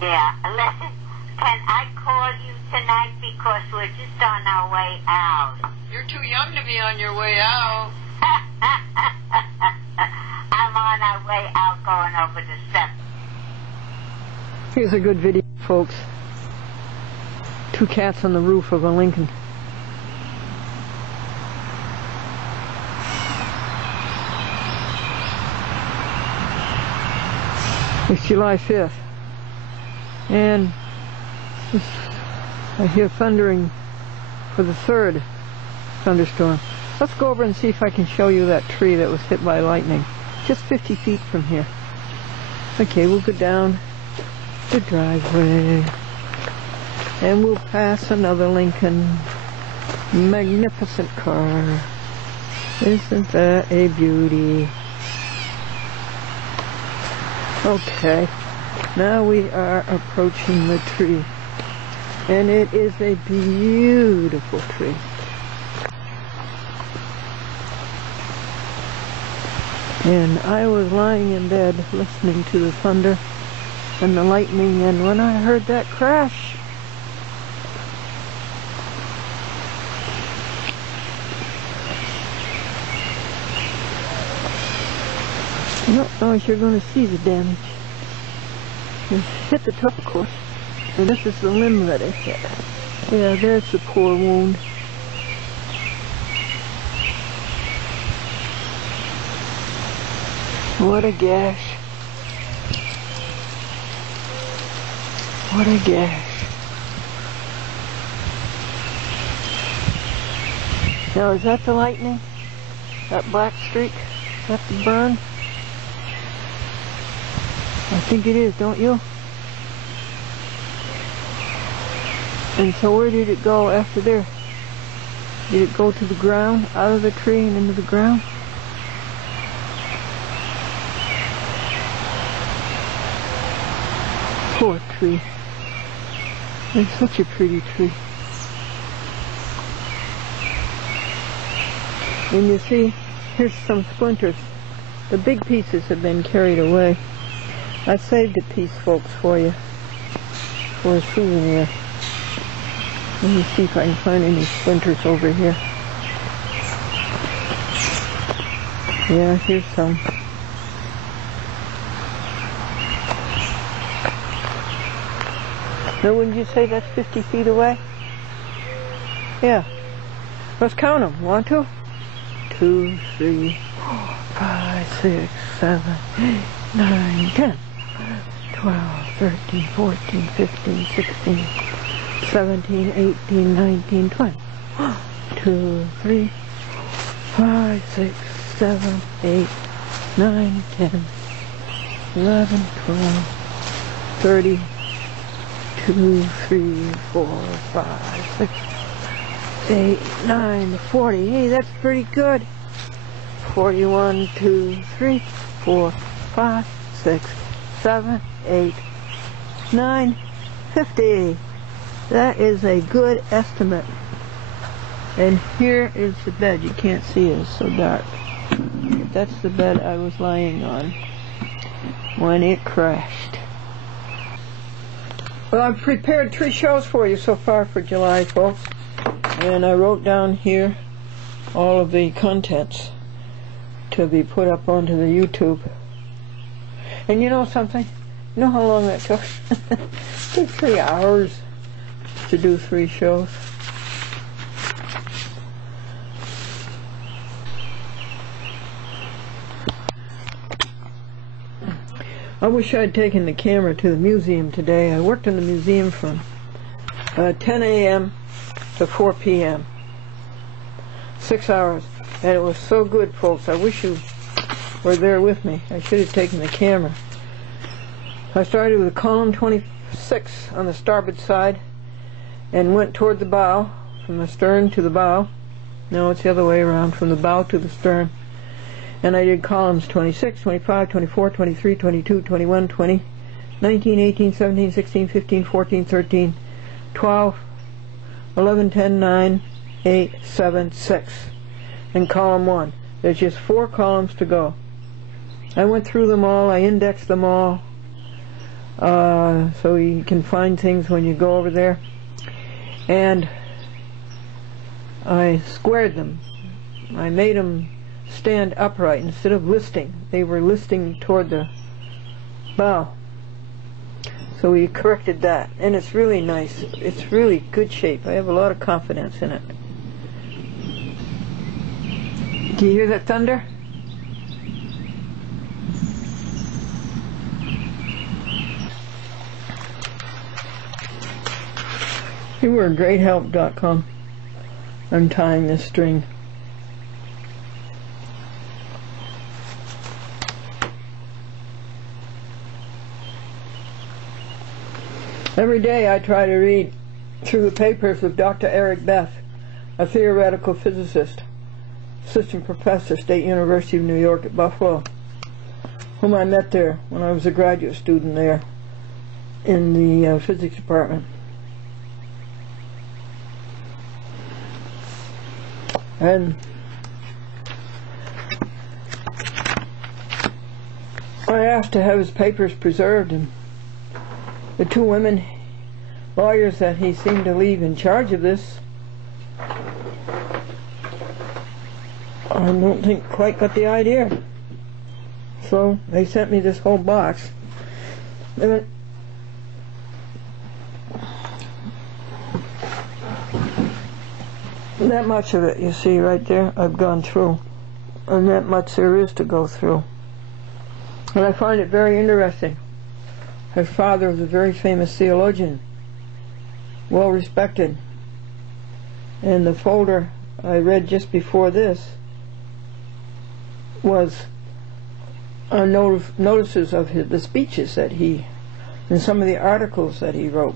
Yeah, listen, can I call you tonight because we're just on our way out? You're too young to be on your way out. I'm on our way out going over the steps. Here's a good video, folks. Two cats on the roof of a Lincoln. It's July 5th, and I hear thundering for the third thunderstorm. Let's go over and see if I can show you that tree that was hit by lightning, just 50 feet from here. Okay, we'll go down the driveway, and we'll pass another Lincoln. Magnificent car. Isn't that a beauty? Okay, now we are approaching the tree, and it is a beautiful tree. And I was lying in bed listening to the thunder and the lightning, and when I heard that crash, I don't know if you're going to see the damage. It hit the top, of course, and this is the limb that it hit. Yeah, there's the poor wound. What a gash. What a gash. Now, is that the lightning? That black streak? Is that the burn? I think it is, don't you? And so where did it go after there? Did it go to the ground, out of the tree and into the ground? Poor tree. It's such a pretty tree. And you see, here's some splinters. The big pieces have been carried away. I saved a piece, folks, for you, for a souvenir. Let me see if I can find any splinters over here. Yeah, here's some. Now, wouldn't you say that's 50 feet away? Yeah. Let's count them. 1, 2, 2, 3, 4, 5, 6, 7, 8, 9, 10. 12, 13, 14, 15, 16, 17, 18, 19, 20. 2, 3, 5, 6, 7, 8, 9, 10, 11, 12, 30, 2, 3, 4, 5, 6, 8, 9, 40. Hey, that's pretty good. 41, 2, 3, 4, 5, 6, 7, 8, 9, 50. That is a good estimate. And here is the bed. You can't see it, it's so dark. That's the bed I was lying on when it crashed. Well, I've prepared 3 shows for you so far for July, folks. And I wrote down here all of the contents to be put up onto the YouTube. And you know something? You know how long that took? It took 3 hours to do 3 shows. I wish I'd taken the camera to the museum today. I worked in the museum from 10 a.m. to 4 p.m. 6 hours. And it was so good, folks. I wish you were there with me. I should have taken the camera. I started with column 26 on the starboard side and went toward the bow, from the stern to the bow. No, it's the other way around, from the bow to the stern. And I did columns 26, 25, 24, 23, 22, 21, 20, 19, 18, 17, 16, 15, 14, 13, 12, 11, 10, 9, 8, 7, 6. And column 1. There's just 4 columns to go. I went through them all. I indexed them all. so you can find things when you go over there. And I squared them. I made them stand upright instead of listing. They were listing toward the bow. So we corrected that, and it's really nice. It's really good shape. I have a lot of confidence in it. Do you hear that thunder? You were greathelp.com. I'm tying this string. Every day I try to read through the papers of Dr. Eric Beth, a theoretical physicist, assistant professor, State University of New York at Buffalo, whom I met there when I was a graduate student there in the physics department. And I asked to have his papers preserved, and the two women lawyers that he seemed to leave in charge of this, I don't think quite got the idea. So they sent me this whole box. And that much of it, you see right there, I've gone through. And that much there is to go through. And I find it very interesting. His father was a very famous theologian, well respected. And the folder I read just before this was notices of the speeches that he, and some of the articles that he wrote.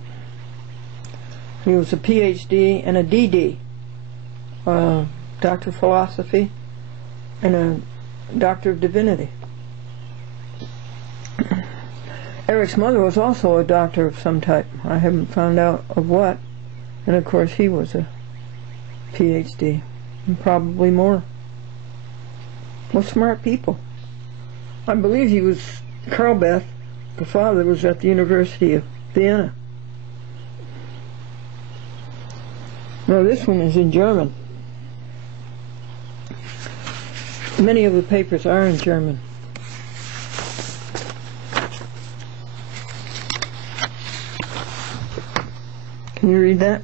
He was a PhD and a DD, Doctor of Philosophy and a Doctor of Divinity. Eric's mother was also a doctor of some type. I haven't found out of what. And of course he was a PhD, and probably more. Well, smart people. I believe he was, Carl Beth, the father, was at the University of Vienna. Now this one is in German. Many of the papers are in German. Can you read that?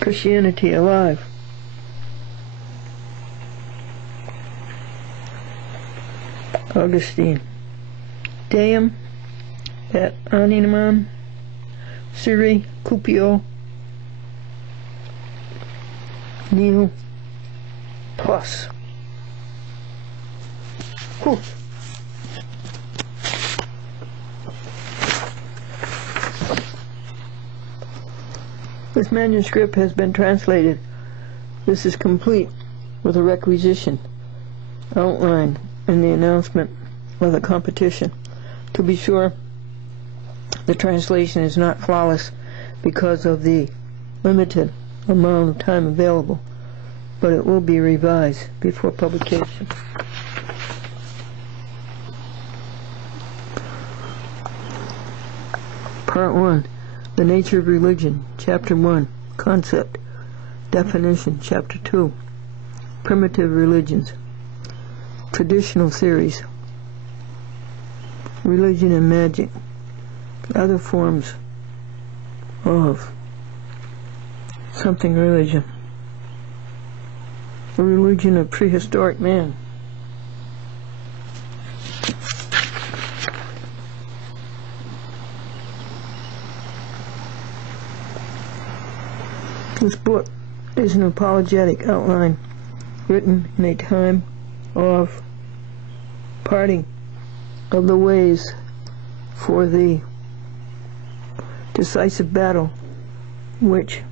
Christianity Alive. Augustine. Deum et animam seri cupio nihil plus. Whew. This manuscript has been translated. This is complete with a requisition outline and the announcement of the competition. To be sure, the translation is not flawless because of the limited amount of time available, but it will be revised before publication. Part 1. The Nature of Religion. Chapter 1. Concept. Definition. Chapter 2. Primitive Religions. Traditional Theories. Religion and Magic. Other forms of something religion. The religion of prehistoric man. This book is an apologetic outline written in a time of parting of the ways for the decisive battle which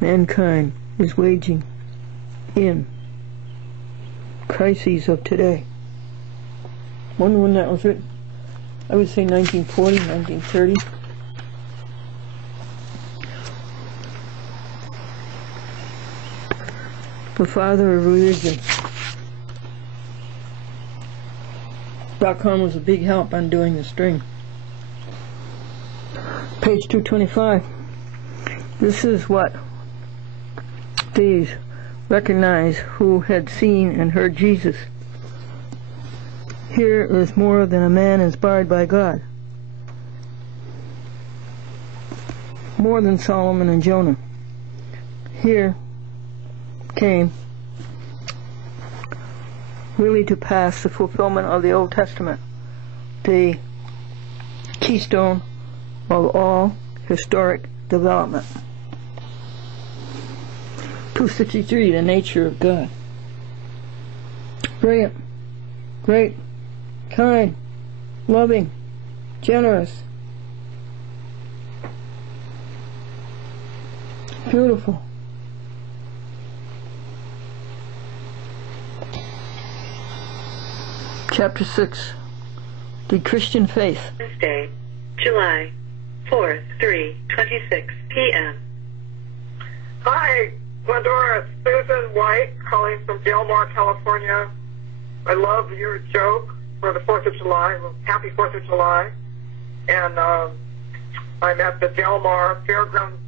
mankind is waging in crises of today. Wonder when that was written. I would say 1940, 1930. The father of religion. .com was a big help on doing the string. Page 225. This is what these recognize who had seen and heard Jesus. Here is more than a man inspired by God. More than Solomon and Jonah. Here came really to pass the fulfillment of the Old Testament, the keystone of all historic development. 263, the nature of God. Brilliant, great, kind, loving, generous, beautiful. Chapter 6, The Christian Faith. Wednesday, July 4th, 3:26 p.m. Hi, Glendora. Susan White calling from Del Mar, California. I love your joke for the 4th of July. Well, happy 4th of July. And I'm at the Del Mar Fairgrounds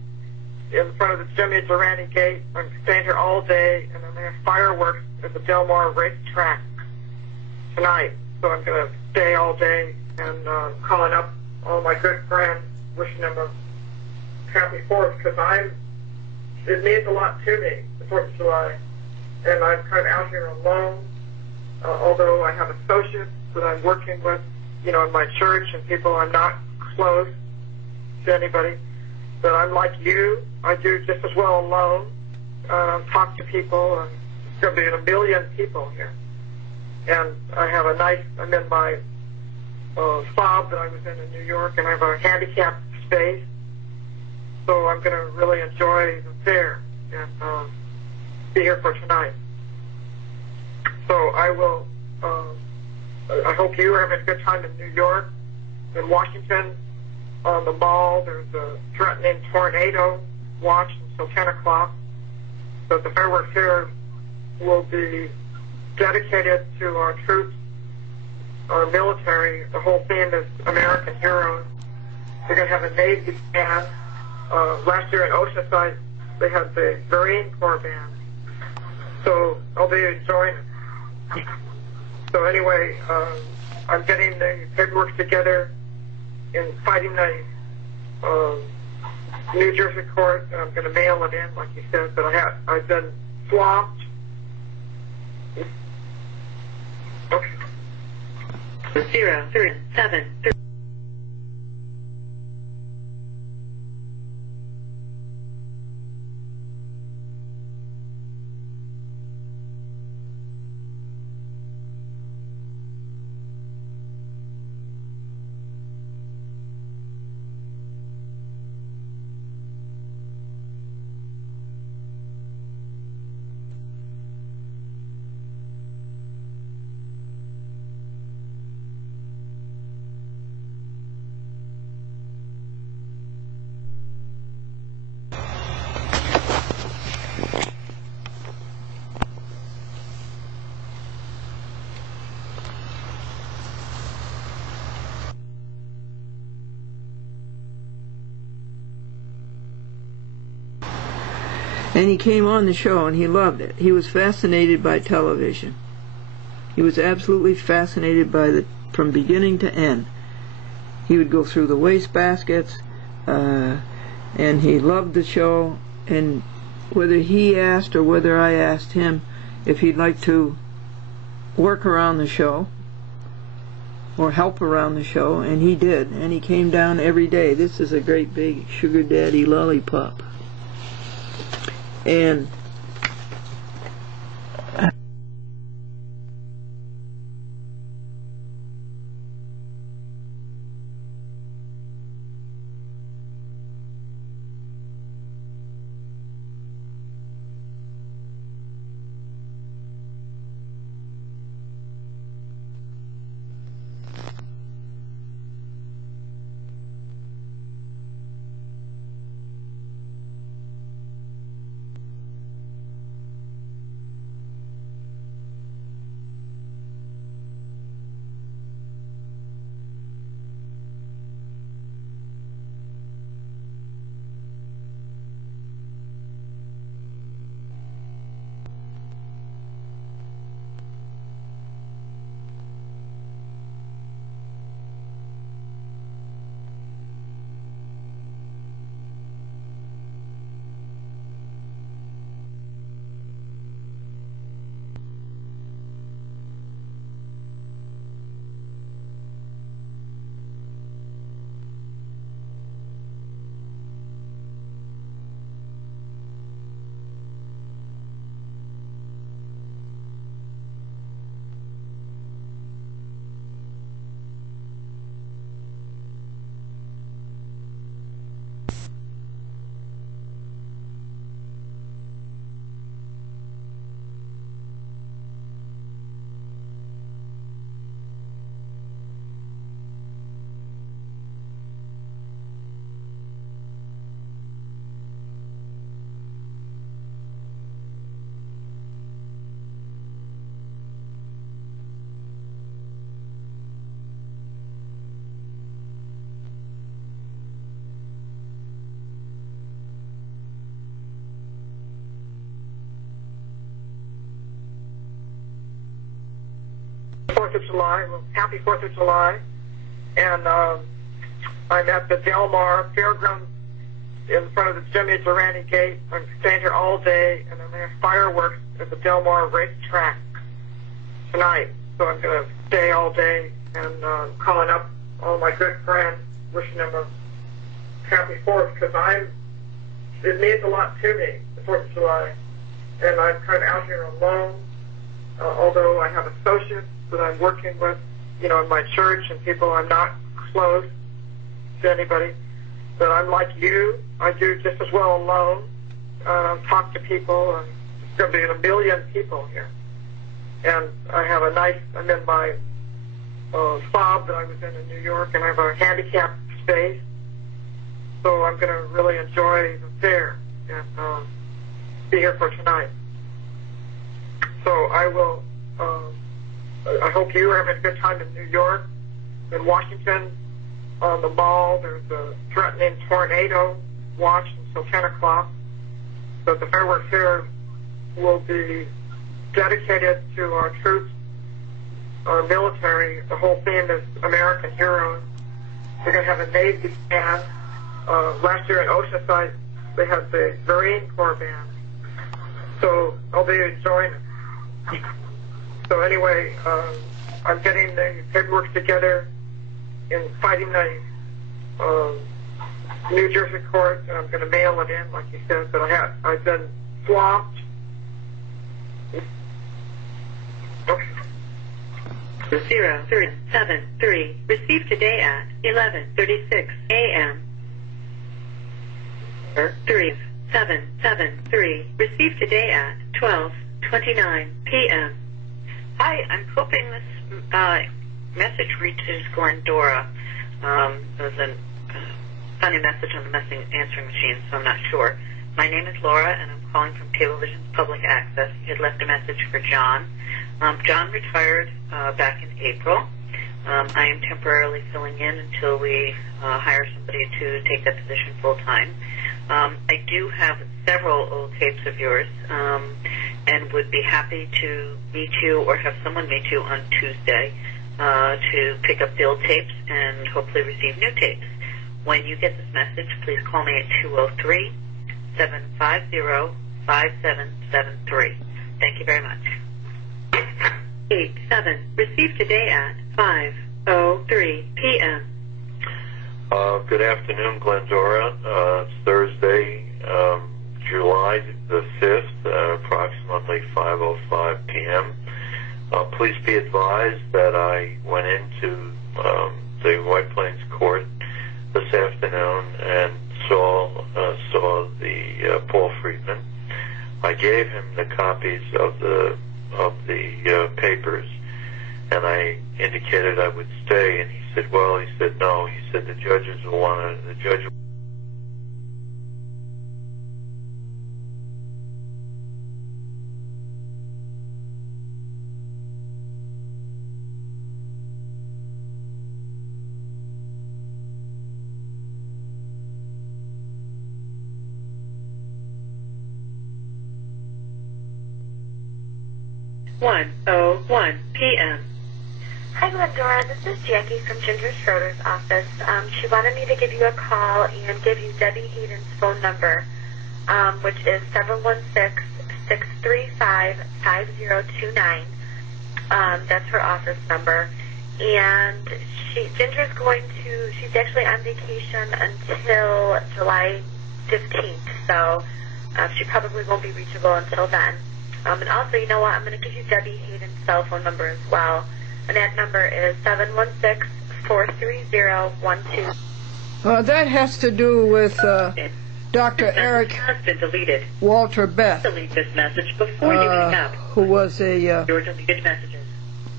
in front of the Jimmy Durante Gate. I'm staying here all day, and I'm going to have fireworks at the Del Mar racetrack tonight. So I'm going to stay all day and calling up all my good friends, wishing them a happy 4th, because it means a lot to me, the 4th of July. And I'm kind of out here alone, although I have associates that I'm working with, in my church, and people I'm not close to anybody. But I'm like you. I do just as well alone. Talk to people, and there's going to be a million people here. And I'm in my fob that I was in New York, and I have a handicapped space. So I'm going to really enjoy the fair and be here for tonight. So I will, I hope you are having a good time in New York. In Washington, on the mall, there's a threatening tornado watch until 10 o'clock. So the fireworks here will be dedicated to our troops, our military. The whole theme is American heroes. We're going to have a Navy band. Last year in Oceanside, they had the Marine Corps band. So I'll be enjoying it. So anyway, I'm getting the paperwork together in fighting the New Jersey court, and I'm going to mail it in, like you said. But I've been swamped. Okay. 0, 3, 7, 3. And he came on the show and he loved it. He was fascinated by television. He was absolutely fascinated by from beginning to end. He would go through the wastebaskets, and he loved the show. And whether he asked or whether I asked him if he'd like to work around the show or help around the show, and he did. And he came down every day. This is a great big sugar daddy lollipop. And 4th of July. Well, happy 4th of July. And I'm at the Del Mar Fairgrounds in front of the Jimmy Durante Gate. I'm staying here all day, and then they have fireworks at the Del Mar racetrack tonight. So I'm going to stay all day and calling up all my good friends, wishing them a happy 4th, because it means a lot to me, the 4th of July. And I'm kind of out here alone, although I have associates that I'm working with, in my church, and people I'm not close to anybody. But I'm like you. I do just as well alone. Talk to people, and there's going to be 1 million people here. And I'm in my fob that I was in New York, and I have a handicapped space. So I'm going to really enjoy the fair and be here for tonight. So I will, I hope you are having a good time in New York. In Washington, on the mall, there's a threatening tornado watch until 10 o'clock. So the fireworks here will be dedicated to our troops, our military. The whole theme is American heroes. We're going to have a Navy band. Last year in Oceanside, they had the Marine Corps band. So I'll be enjoying it. So anyway, I'm getting the paperwork together in fighting the New Jersey court, and I'm going to mail it in, like you said. But I've been swamped. Okay. 0373 received today at 11:36 a.m. 3773 received today at 12:29 p.m. Hi, I'm hoping this message reaches Glendora. There's a funny message on the answering machine, so I'm not sure. My name is Laura, and I'm calling from Cablevision's Public Access. You had left a message for John. John retired back in April. I am temporarily filling in until we hire somebody to take that position full-time. I do have several old tapes of yours and would be happy to meet you or have someone meet you on Tuesday to pick up the old tapes and hopefully receive new tapes. When you get this message, please call me at 203-750-5773. Thank you very much. 87 received today at 5:03 p.m. Good afternoon, Glendora. It's Thursday, July the 5th, approximately 5:05 p.m. Please be advised that I went into the White Plains Court this afternoon and saw the Paul Friedman. I gave him the copies of the papers, and I indicated I would stay, and he said, well, he said, no, he said, the judges will want to, the judge. One p.m. Hi, Glendora. This is Jackie from Ginger Schroeder's office. She wanted me to give you a call and give you Debbie Hayden's phone number, which is 716-635-5029. That's her office number. And Ginger's she's actually on vacation until July 15th, so she probably won't be reachable until then. And also, you know what, I'm going to give you Debbie Hayden's cell phone number as well. And that number is 716-430-12. That has to do with Dr. Eric has been deleted. Walter Beth, Delete this message before you hang up. who was Your deleted messages.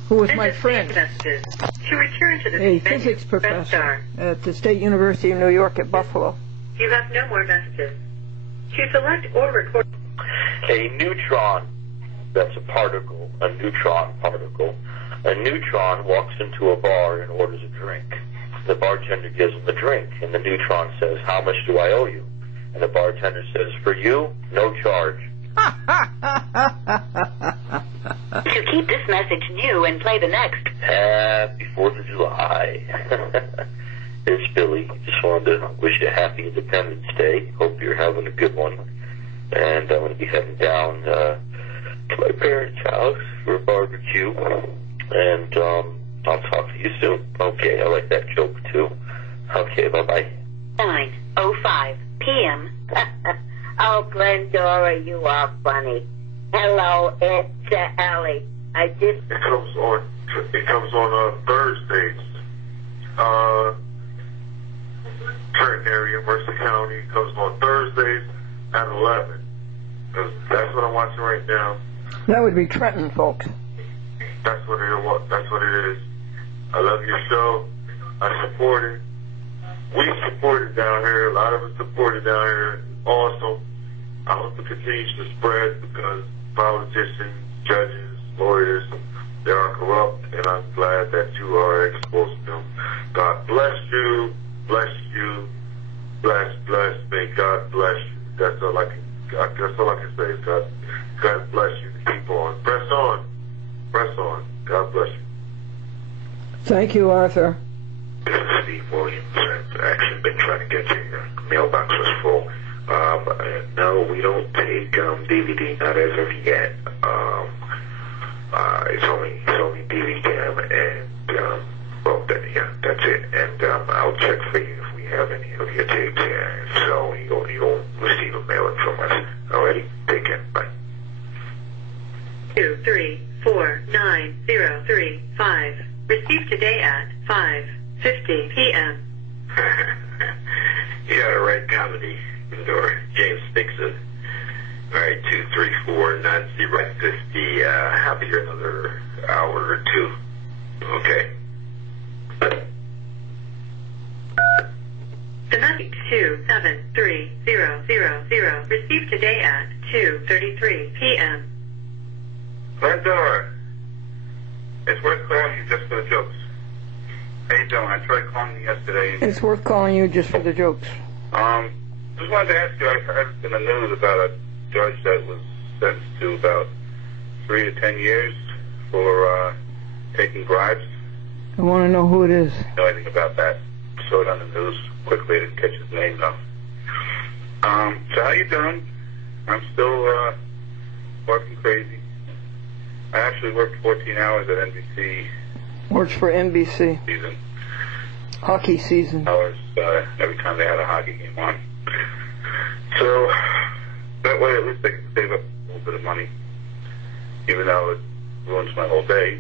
who was my friend, Messages. To return to the a physics professor at the State University of New York at Buffalo. You have no more messages. To select or record. A neutron, that's a particle, a neutron particle. A neutron walks into a bar and orders a drink. The bartender gives him a drink, and the neutron says, how much do I owe you? And the bartender says, for you, no charge. To keep this message new and play the next. Happy 4th of July. It's Billy. Just wanted to wish you a happy Independence Day. Hope you're having a good one. And I'm going to be heading down to my parents' house for a barbecue. And I'll talk to you soon. Okay, I like that joke too. Okay, bye-bye. 9:05 p.m. Oh, Glendora, you are funny. Hello, it's Ellie. I just... It comes on Thursdays. Trenton area, Mercer County. It comes on Thursdays at 11. That's what I'm watching right now. That would be Trenton, folks. That's what it is. I love your show. I support it. We support it down here. A lot of us support it down here. Awesome. I hope it continues to spread because politicians, judges, lawyers, they are corrupt, and I'm glad that you are exposed to them. God bless you. Bless you. Bless. May God bless you. That's all I can say. God bless you. Keep on. Press on. God bless you. Thank you, Arthur. This is Steve Williams. I've actually been trying to get you. Your mailbox was full. No, we don't take DVD, not as of yet. It's only DVD, and that's it. And I'll check for you if we have any of your tapes here. So you'll receive a mailing from us. Alrighty, take care. Bye. 2349035. Received today at 5:50 p.m. You got to write comedy. Or James Dixon. All right, 234-9050. I'll be here another hour or two. Okay. The message 273000. Received today at 2:33 p.m. Glendora, it's worth calling you just for the jokes. How you doing? I tried calling you yesterday. It's worth calling you just for the jokes. Just wanted to ask you, I heard in the news about a judge that was sentenced to about 3 to 10 years for taking bribes. I want to know who it is. Know anything about that? Saw it on the news quickly. I didn't catch his name though. So how you doing? I'm still working crazy. I actually worked 14 hours at NBC. Works for NBC. Season. Hockey season. Hours every time they had a hockey game on. So that way at least I can save up a little bit of money, even though it ruins my whole day.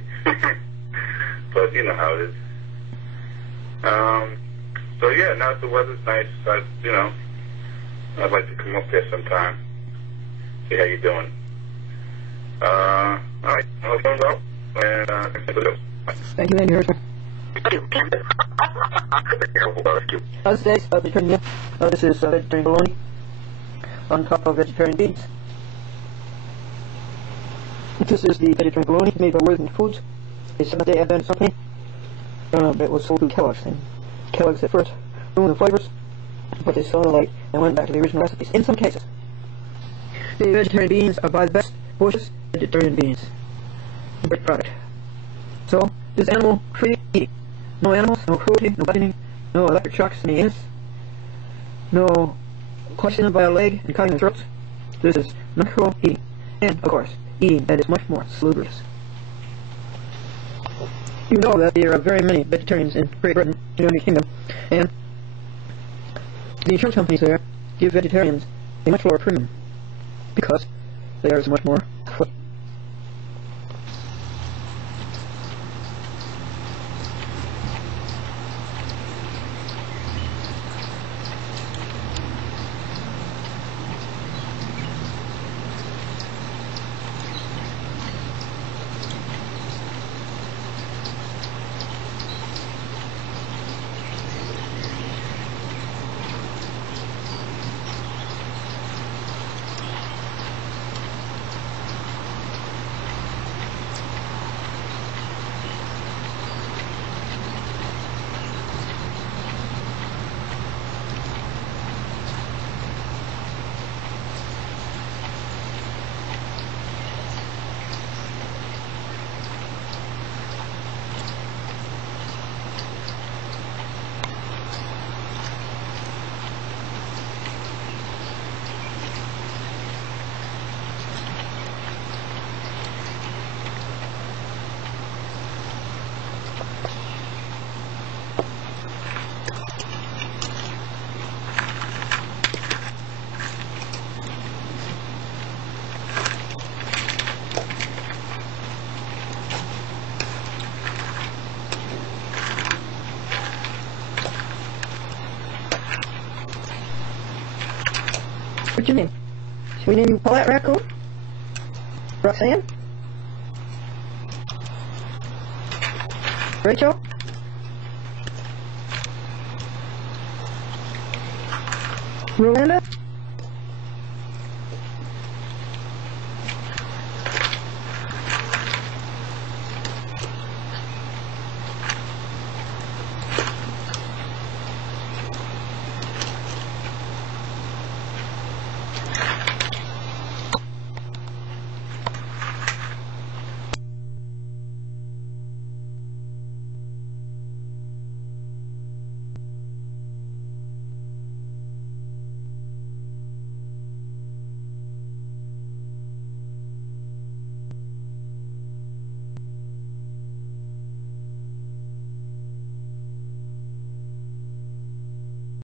But you know how it is. So yeah, now that the weather's nice, I'd like to come up there sometime. See how you doing. All right, I'll phone up and Thank you, Andy Hirschman. This is vegetarian bologna on top of vegetarian beans. This is the vegetarian bologna made by Worthington Foods, a Seventh-day Adventist company. It was sold to Kellogg's, and Kellogg's at first ruined the flavors, but they saw the light and went back to the original recipes. In some cases, the vegetarian beans are by the best Bush's vegetarian beans. A great product. So, this animal-free eating. No animals, no cruelty, no biting, no electric shocks in the anus, no clutching them by a leg and cutting their throats. This is non-cruel eating. And, of course, eating that is much more salubrious. You know that there are very many vegetarians in Great Britain, the United Kingdom, and the insurance companies there give vegetarians a much lower premium because theirs is much more free. What's your name? Should we name you Paulette Raccoon? Roxanne? Rachel? Rolanda?